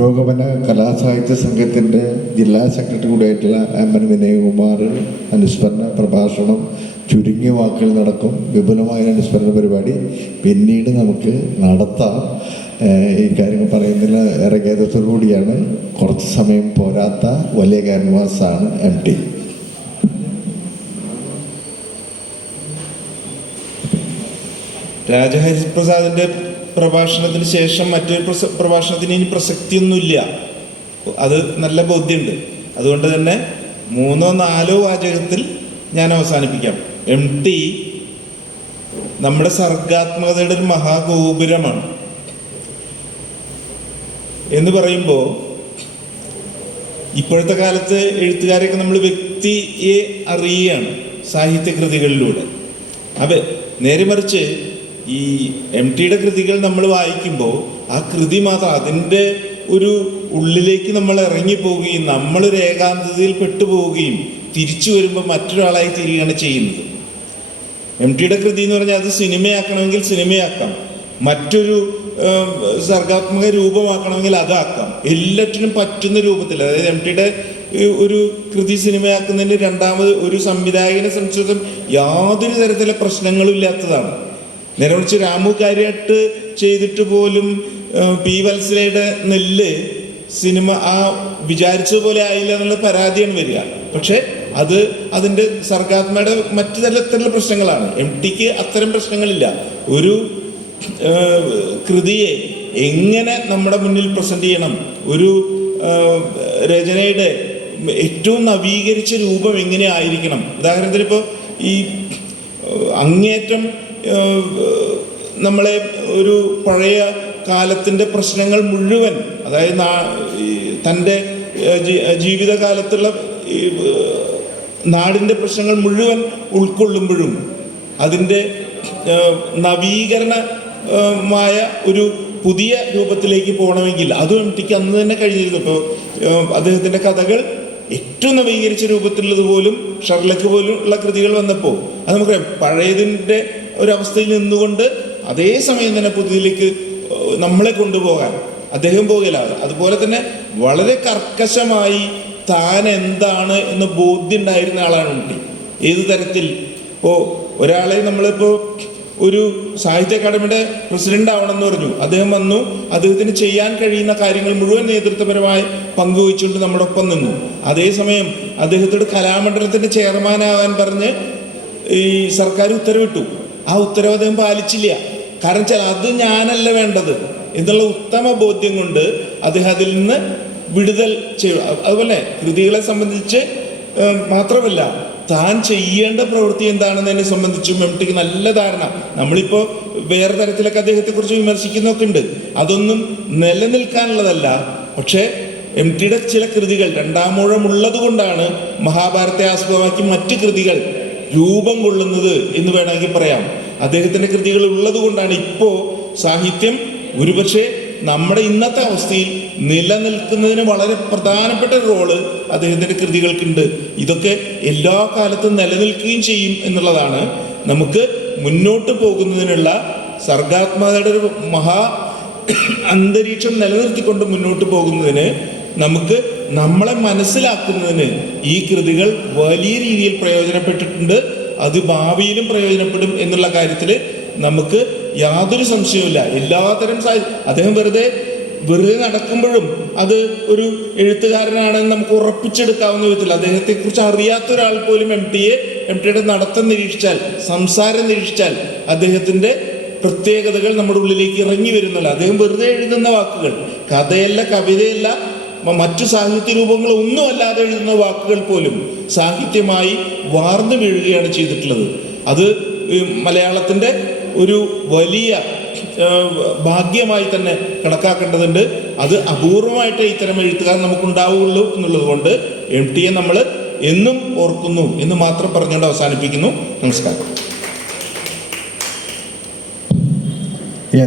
പുരോഗമന കലാസാഹിത്യ സംഘത്തിന്റെ ജില്ലാ സെക്രട്ടറി കൂടിയായിട്ടുള്ള എം എൻ വിനയകുമാർ അനുസ്മരണ പ്രഭാഷണം ചുരുങ്ങിയ വാക്കുകൾ നടക്കും വിപുലമായ അനുസ്മരണ പരിപാടി പിന്നീട് നമുക്ക് നടത്താം. ഈ കാര്യങ്ങൾ പറയുന്നതിൽ ഏറെ ഖേദത്തോടുകൂടിയാണ് കുറച്ച് സമയം പോരാത്ത വലിയ ക്യാൻവാസാണ് എം ടി. രാജഹരിപ്രസാദിന്റെ പ്രഭാഷണത്തിന് ശേഷം മറ്റൊരു പ്രസ- പ്രഭാഷണത്തിന് ഇനി പ്രസക്തിയൊന്നുമില്ല. അത് നല്ല ബോധ്യമുണ്ട്. അതുകൊണ്ട് തന്നെ മൂന്നോ നാലോ വാചകത്തിൽ ഞാൻ അവസാനിപ്പിക്കാം. എം ടി നമ്മുടെ സർഗാത്മകതയുടെ ഒരു മഹാഗോപുരമാണ്. എന്ന് പറയുമ്പോൾ ഇപ്പോഴത്തെ കാലത്ത് എഴുത്തുകാരെയൊക്കെ നമ്മൾ വ്യക്തിയെ അറിയുകയാണ് സാഹിത്യകൃതികളിലൂടെ. അവ നേരെ മറിച്ച് ഈ എം ടിയുടെ കൃതികൾ നമ്മൾ വായിക്കുമ്പോൾ ആ കൃതി മാത്രം അതിന്റെ ഒരു ഉള്ളിലേക്ക് നമ്മൾ ഇറങ്ങിപ്പോവുകയും നമ്മളൊരു ഏകാന്തതയിൽ പെട്ടുപോവുകയും തിരിച്ചു വരുമ്പോൾ മറ്റൊരാളായി തീരുകയാണ് ചെയ്യുന്നത്. എം ടിയുടെ കൃതി എന്ന് പറഞ്ഞാൽ അത് സിനിമയാക്കണമെങ്കിൽ സിനിമയാക്കാം. മറ്റൊരു സർഗാത്മക രൂപമാക്കണമെങ്കിൽ അതാക്കാം. എല്ലാറ്റിനും പറ്റുന്ന രൂപത്തിൽ അതായത് എം ടിയുടെ ഒരു കൃതി സിനിമയാക്കുന്നതിന് രണ്ടാമത് ഒരു സംവിധായകനെ സംബന്ധിച്ചിടത്തോളം യാതൊരു തരത്തിലെ പ്രശ്നങ്ങളും ഇല്ലാത്തതാണ്. നേരെ രാമു കാര്യമായിട്ട് ചെയ്തിട്ട് പോലും പി വത്സലയുടെ നെല്ല് സിനിമ ആ വിചാരിച്ചതുപോലെ ആയില്ല എന്നുള്ള പരാതിയാണ് വരിക. പക്ഷേ അത് അതിന്റെ സർഗാത്മയുടെ മറ്റു തരത്തിലുള്ള പ്രശ്നങ്ങളാണ്. എം ടിക്ക് അത്തരം പ്രശ്നങ്ങളില്ല. ഒരു കൃതിയെ എങ്ങനെ നമ്മുടെ മുന്നിൽ പ്രസന്റ് ചെയ്യണം? ഒരു രചനയുടെ ഏറ്റവും നവീകരിച്ച രൂപം എങ്ങനെ ആയിരിക്കണം? ഉദാഹരണത്തിന് ഇപ്പോൾ ഈ അങ്ങേറ്റം നമ്മളെ ഒരു പഴയ കാലത്തിന്റെ പ്രശ്നങ്ങൾ മുഴുവൻ അതായത് തന്റെ ജീവിതകാലത്തുള്ള നാടിന്റെ പ്രശ്നങ്ങൾ മുഴുവൻ ഉൾക്കൊള്ളുമ്പോഴും അതിന്റെ നവീകരണമായ ഒരു പുതിയ രൂപത്തിലേക്ക് പോകണമെങ്കിൽ അതും എം ടിക്ക് അന്ന് തന്നെ കഴിഞ്ഞിരുന്നു. ഇപ്പോൾ അദ്ദേഹത്തിന്റെ കഥകൾ ഏറ്റവും നവീകരിച്ച രൂപത്തിലുള്ളത് പോലും ഷർലക്ക് പോലും ഉള്ള കൃതികൾ വന്നപ്പോൾ അത് നമുക്കറിയാം. പഴയതിന്റെ ഒരവസ്ഥയിൽ നിന്നുകൊണ്ട് അതേ സമയം തന്നെ പുതിയതിലേക്ക് നമ്മളെ കൊണ്ടുപോകാൻ അദ്ദേഹം പോകില്ല. അതുപോലെ തന്നെ വളരെ കർക്കശമായി താൻ എന്താണ് എന്ന് ബോധ്യം ഉണ്ടായിരുന്ന ആളാണ് ഉണ്ടി ഏത് തരത്തിൽ? ഇപ്പോൾ ഒരാളെ നമ്മളിപ്പോൾ ഒരു സാഹിത്യ അക്കാദമിയുടെ പ്രസിഡന്റ് ആവണമെന്ന് പറഞ്ഞു. അദ്ദേഹം വന്നു അദ്ദേഹത്തിന് ചെയ്യാൻ കഴിയുന്ന കാര്യങ്ങൾ മുഴുവൻ നേതൃത്വപരമായി പങ്കുവച്ചുകൊണ്ട് നമ്മുടെ ഒപ്പം നിന്നു അതേസമയം അദ്ദേഹത്തോട് കലാമണ്ഡലത്തിന്റെ ചെയർമാനാകാൻ പറഞ്ഞ് ഈ സർക്കാർ ഉത്തരവിട്ടു. ആ ഉത്തരവാദിത്വം പാലിച്ചില്ല. കാരണം വെച്ചാൽ അത് ഞാനല്ല വേണ്ടത്. എന്നുള്ള ഉത്തമ ബോധ്യം കൊണ്ട് അദ്ദേഹം അതിൽ നിന്ന് വിടുതൽ ചെയ്യും അതുപോലെ കൃതികളെ സംബന്ധിച്ച് മാത്രമല്ല താൻ ചെയ്യേണ്ട പ്രവൃത്തി എന്താണെന്നതിനെ സംബന്ധിച്ചും എം നല്ല ധാരണ. നമ്മളിപ്പോൾ വേറെ തരത്തിലൊക്കെ അദ്ദേഹത്തെക്കുറിച്ച് വിമർശിക്കുന്നൊക്കെ ഉണ്ട്. അതൊന്നും നിലനിൽക്കാനുള്ളതല്ല. പക്ഷേ എം ടിയുടെ ചില കൃതികൾ രണ്ടാമൂഴം ഉള്ളത് കൊണ്ടാണ് മഹാഭാരത്തെ ആസ്പദമാക്കി മറ്റ് കൃതികൾ രൂപം കൊള്ളുന്നത് എന്ന് വേണമെങ്കിൽ പറയാം. അദ്ദേഹത്തിന്റെ കൃതികൾ ഉള്ളതുകൊണ്ടാണ് ഇപ്പോൾ സാഹിത്യം ഒരുപക്ഷെ നമ്മുടെ ഇന്നത്തെ അവസ്ഥയിൽ നിലനിൽക്കുന്നതിന് വളരെ പ്രധാനപ്പെട്ട റോൾ അദ്ദേഹത്തിന്റെ കൃതികൾക്കുണ്ട്. ഇതൊക്കെ എല്ലാ കാലത്തും നിലനിൽക്കുകയും ചെയ്യും എന്നുള്ളതാണ്. നമുക്ക് മുന്നോട്ട് പോകുന്നതിനുള്ള സർഗാത്മകതയുടെ ഒരു മഹാ അന്തരീക്ഷം നിലനിർത്തിക്കൊണ്ട് മുന്നോട്ട് പോകുന്നതിന് നമുക്ക് നമ്മളെ മനസ്സിലാക്കുന്നതിന് ഈ കൃതികൾ വലിയ രീതിയിൽ പ്രയോജനപ്പെട്ടിട്ടുണ്ട് അത് ഭാവിയിലും പ്രയോജനപ്പെടും എന്നുള്ള കാര്യത്തിൽ നമുക്ക് യാതൊരു സംശയവുമില്ല. എല്ലാത്തരം അദ്ദേഹം വെറുതെ വെറുതെ നടക്കുമ്പോഴും അത് ഒരു എഴുത്തുകാരനാണെന്ന് നമുക്ക് ഉറപ്പിച്ചെടുക്കാവുന്ന വിധത്തിൽ അദ്ദേഹത്തെക്കുറിച്ച് അറിയാത്ത ഒരാൾ പോലും എം ടിയെ എം ടിയുടെ നടത്തം നിരീക്ഷിച്ചാൽ സംസാരം നിരീക്ഷിച്ചാൽ അദ്ദേഹത്തിന്റെ പ്രത്യേകതകൾ നമ്മുടെ ഉള്ളിലേക്ക് ഇറങ്ങി വരുന്നില്ല അദ്ദേഹം വെറുതെ എഴുതുന്ന വാക്കുകൾ കഥയല്ല കവിതയല്ല മറ്റു സാഹിത്യ രൂപങ്ങൾ ഒന്നും അല്ലാതെ എഴുതുന്ന വാക്കുകൾ പോലും സാഹിത്യമായി വാർന്നു വീഴുകയാണ് ചെയ്തിട്ടുള്ളത്. അത് മലയാളത്തിന്റെ ഒരു വലിയ ഭാഗ്യമായി തന്നെ കണക്കാക്കേണ്ടതുണ്ട്. അത് അപൂർവമായിട്ട് ഇത്തരം എഴുത്തുകാർ നമുക്കുണ്ടാവുള്ളൂ എന്നുള്ളത് കൊണ്ട് എം ടിയെ നമ്മൾ എന്നും ഓർക്കുന്നു എന്ന് മാത്രം പറഞ്ഞുകൊണ്ട് അവസാനിപ്പിക്കുന്നു. നമസ്കാരം.